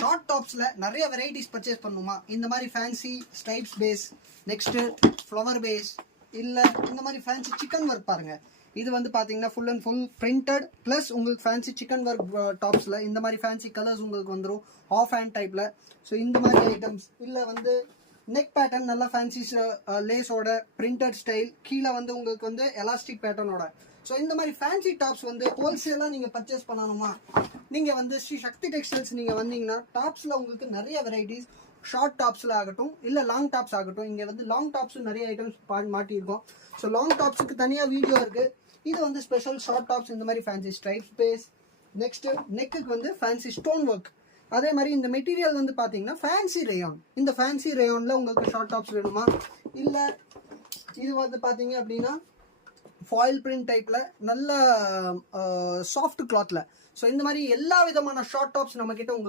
Short டாப்ஸ்ல நிறைய varieties purchase பண்ணுமா, இந்த மாதிரி fancy stripes vase, next flower vase, இல்ல இந்த மாதிரி ஃபேன்சி சிக்கன் ஒர்க் பாருங்க. இது வந்து பாத்தீங்கன்னா full and full printed plus உங்களுக்கு ஃபேன்சி சிக்கன் ஒர்க் டாப்ஸ்ல இந்த மாதிரி ஃபேன்சி கலர்ஸ் உங்களுக்கு வந்துடும் ஆஃப் ஹேண்ட் டைப்ல. ஸோ இந்த மாதிரி ஐட்டம்ஸ், இல்ல வந்து நெக் பேட்டர்ன் நல்லா ஃபேன்சி லேஸோட பிரிண்டட் ஸ்டைல், கீழே வந்து உங்களுக்கு வந்து எலாஸ்டிக் பேட்டர்னோட. ஸோ இந்த மாதிரி ஃபேன்சி டாப்ஸ் வந்து ஹோல்சேலாக நீங்கள் பர்ச்சேஸ் பண்ணணுமா, நீங்கள் வந்து ஸ்ரீ சக்தி டெக்ஸ்டைல்ஸ் நீங்கள் வந்தீங்கன்னா டாப்ஸில் உங்களுக்கு நிறைய வெரைட்டிஸ், ஷார்ட் டாப்ஸில் ஆகட்டும் இல்லை லாங் டாப்ஸ் ஆகட்டும். இங்கே வந்து லாங் டாப்ஸும் நிறைய ஐட்டம்ஸ் மாட்டியிருக்கோம். ஸோ லாங் டாப்ஸுக்கு தனியாக வீடியோ இருக்குது. இது வந்து ஸ்பெஷல் ஷார்ட் டாப்ஸ், இந்த மாதிரி ஃபேன்சி ஸ்ட்ரைப்ஸ் பேஸ், நெக்ஸ்ட் நெக்குக்கு வந்து ஃபேன்சி ஸ்டோன் ஒர்க். அதே மாதிரி இந்த மெட்டீரியல் வந்து பார்த்தீங்கன்னா ஃபேன்சி ரேயான். இந்த ஃபேன்சி ரேயானில் உங்களுக்கு ஷார்ட் டாப்ஸ் வேணுமா, இல்லை இது வந்து பார்த்தீங்க அப்படின்னா ஃபாயில் பிரிண்ட் டைப்பில் நல்ல சாஃப்ட் கிளாத்தில். ஸோ இந்த மாதிரி எல்லா விதமான ஷார்ட் டாப்ஸ் நம்மக்கிட்ட உங்களுக்கு